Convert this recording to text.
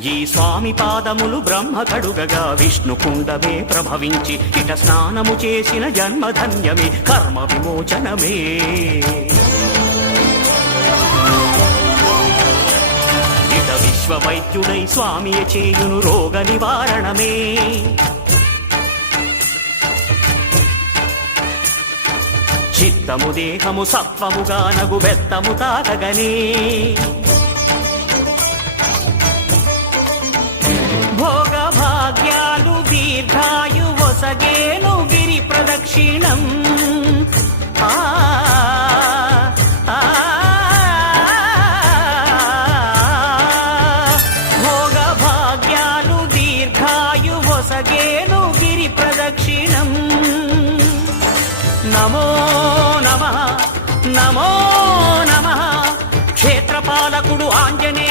ఈ స్వామి పాదములు బ్రహ్మ కడుగగా విష్ణు కుండమే ప్రభవించి ఇట స్నానము చేసిన జన్మధన్యమే కర్మ విమోచనమే. ఇట విశ్వవైద్యుడై స్వామియ చేయును రోగ నివారణమే. చిత్తము దేహము సత్వముగా నగు బెత్తము తాకగనే. భోగ భాగ్యాలు దీర్ఘాయు వసగేను గిరి ప్రదక్షిణం.